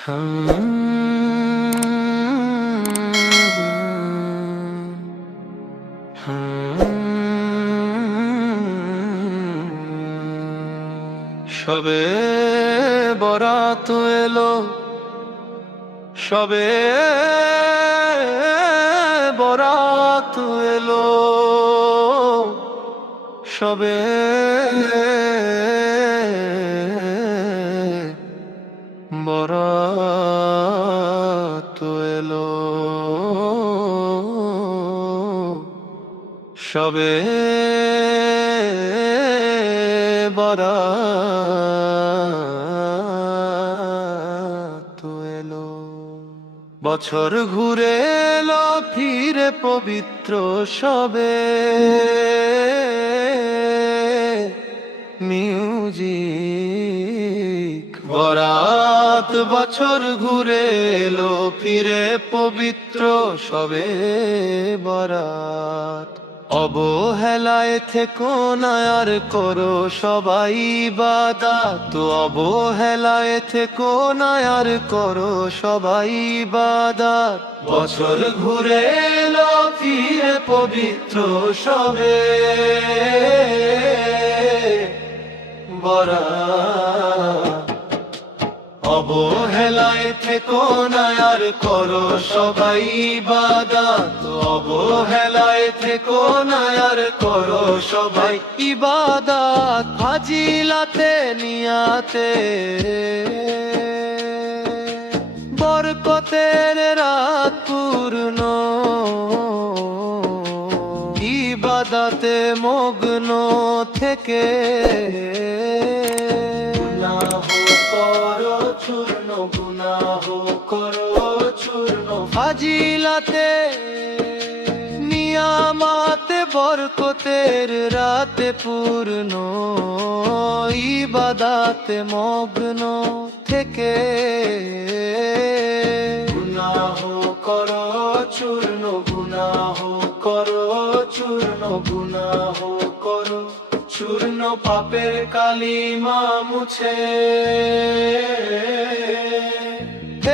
সবে বরাত এলো, সবে বরাত এলো, সবে বরাত এলো, সবে বরাত এলো। বছর ঘুরে এলো ফিরে পবিত্র সবে মিউজিক বরাত। বছর ঘুরে এলো ফিরে পবিত্র সবে বরাত। অবহেলায় থেকো না আর করো সবাই ইবাদত, অবহেলায় থেকো না আর করো সবাই ইবাদত। বছর ঘুরে এলো ফিরে পবিত্র সবে বরাত। অবহেলায় থেকো না আর করো সবাই ইবাদত, অবহেলায় থেকো না আর করো সবাই ইবাদত। ফাজিলাতে নিয়াতে বরকতের রাত পূর্ণ, ইবাদতে মগ্ন থেকে গুনাহ করো চূর্ণ, গুনাহ করো চূর্ণ। ফাজিলাতে নিয়ামাতে বরকতের রাতে পূর্ণ, ইবাদাতে মগ্ন থেকে গুনাহ করো চূর্ণ, গুনাহ করো চূর্ণ, গুনাহ করো চূর্ণ। পাপের কালিমা মুছে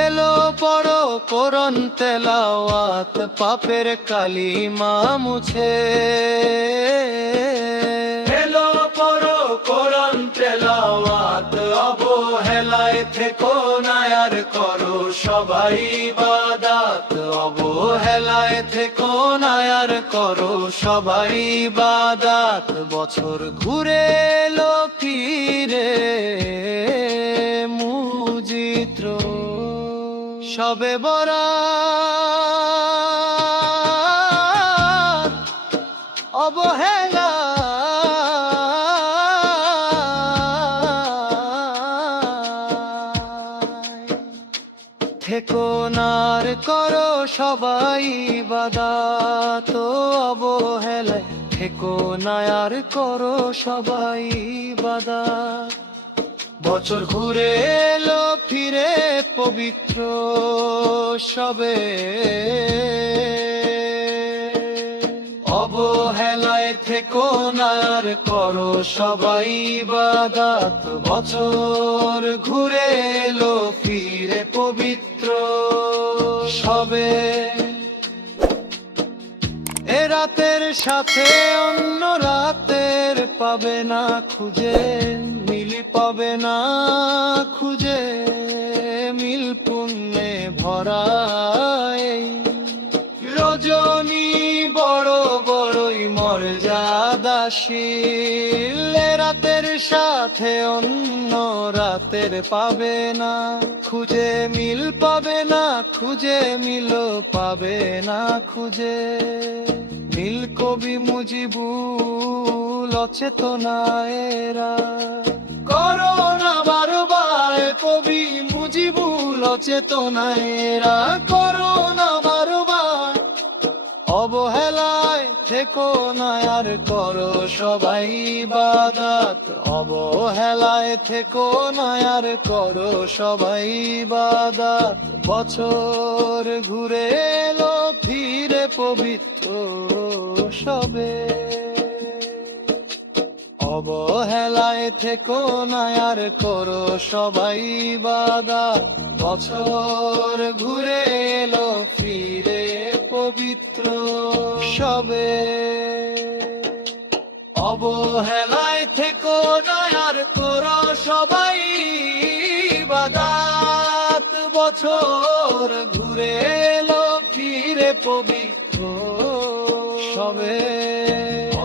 এলো পড়ো কোরআন তেলাওয়াত, পাপের কালিমা মুছে এলো পড়ো কোরআন তেলাওয়াত। অবহেলায় থেকো না আর করো সবাই ইবাদত, অবহেলায় থেকো না আর করো সবাই ইবাদত। বছর ঘুরে এলো ফিরে মুজিত্র সবে বরাত। অবহেলা থেকো না আর করো সবাই ইবাদত, অবহেলায় থেকো না আর করো সবাই ইবাদত। বছর ঘুরে এলো ফিরে পবিত্র সবে অবহেলায় থেকো না আর করো সবাই ইবাদত। বছর ঘুরে এলো ফিরে পবিত্র সবে এ রাতের সাথে অন্য রাতের পাবে না খুঁজে, মিল পাবে না খুঁজে, মিল পুণ্যে ভরা এই রজনী বড় বড়ই মর্যাদাশীল। রাতের সাথে অন্য রাতের পাবে না খুঁজে, মিল পাবে না খুঁজে, মিল পাবে না খুঁজে। মিল কবি মুজিবুল অচেতনা এরা করো না বারবার, কবি মুজিবুল অচেতনা এরা করো না বারবার। অবহেলায় থেকো না আর করো সবাই ইবাদত, অবহেলায় থেকো না আর করো সবাই ইবাদত। বছর ঘুরে এলো ফিরে পবিত্র সবে অবহেলায় থেকো না আর করো সবাই ইবাদত। বছর ঘুরে এলো ফিরে পবিত্র সবে, অবহেলায় থেকো না আর করো সবাই ইবাদত। বছর ঘুরে এলো ফিরে পবিত্র সবে,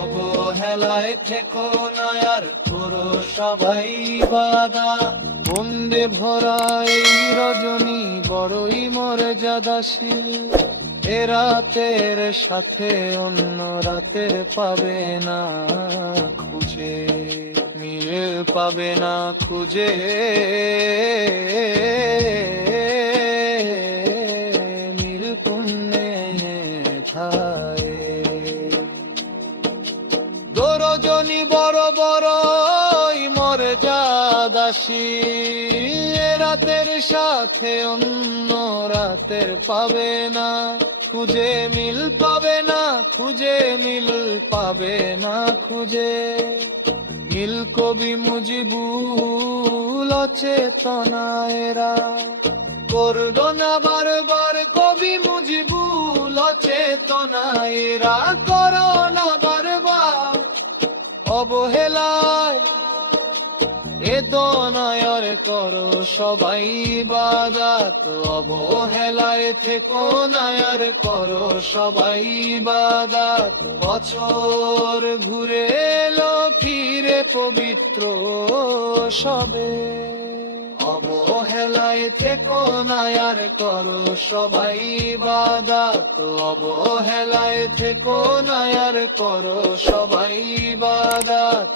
অবহেলায় থেকো না আর করো সবাই ইবাদত। বন্দে ভরা এই রজনী বড়ই মর্যাদাশীল, এ রাতের সাথে অন্য রাতের পাবে না খুঁজে, মিল পাবে না খুঁজে, মিল পুণ্যে ঠায়। দরজনী বড় বড়ই মর্যাদাশীল, এ রাতের সাথে অন্য রাতের পাবে না খুঁজে, মিল পাবে না খুঁজে, মিল পাবে না খুঁজে। মিল কবি মুজিবুল অচেতনা এরা করলো না বারবার, কবি মুজিবুল অচেতনা এরা করো না বারবার। অবহেলায় এ দনায়ার করো সবাই ইবাদত, অবহেলায় থেকো না আর করো সবাই ইবাদত। বছর ঘুরে এলো ফিরে পবিত্র সবে, অবহেলায় থেকো না আর করো সবাই ইবাদত। অবহেলায় থেকো না আর করো সবাই ইবাদত।